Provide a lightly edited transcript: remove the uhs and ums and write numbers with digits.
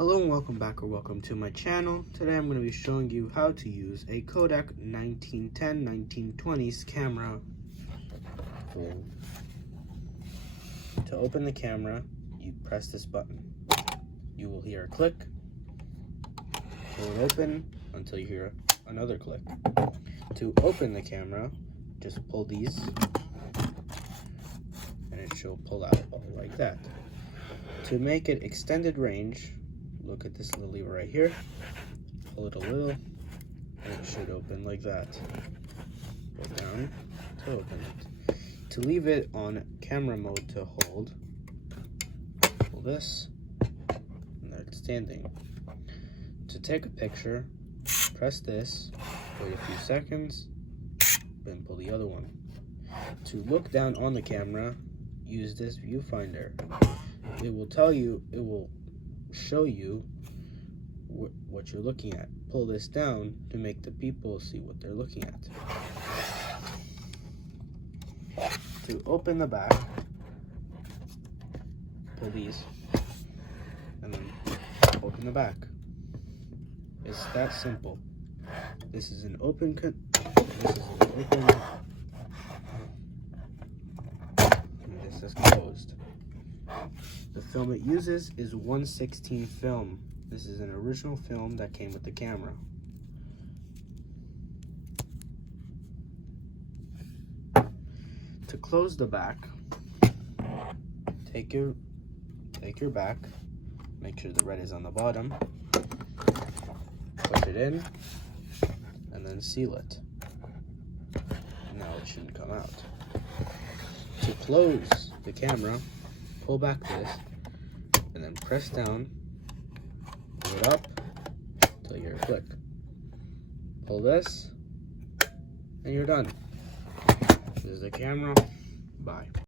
Hello and welcome back, or welcome to my channel. Today I'm going to be showing you how to use a Kodak 1920's camera. To open the camera, you press this button. You will hear a click. Pull it open until you hear another click. To open the camera, just pull these and it should pull out all like that. To make it extended range, look at this little lever right here, pull it a little, and it should open like that. Go down to open it. To leave it on camera mode to hold, pull this, and there it's standing. To take a picture, press this, wait a few seconds, then pull the other one. To look down on the camera, use this viewfinder. It will show you what you're looking at. Pull this down to make the people see what they're looking at. To open the back, pull these and then open the back. It's that simple. This is an open and this is closed. The film it uses is 1/16 film. This is an original film that came with the camera. To close the back, take your back, make sure the red is on the bottom, push it in, and then seal it. Now it shouldn't come out. To close the camera, pull back this, and then press down, pull it up until you hear a click. Pull this, and you're done. This is the camera. Bye.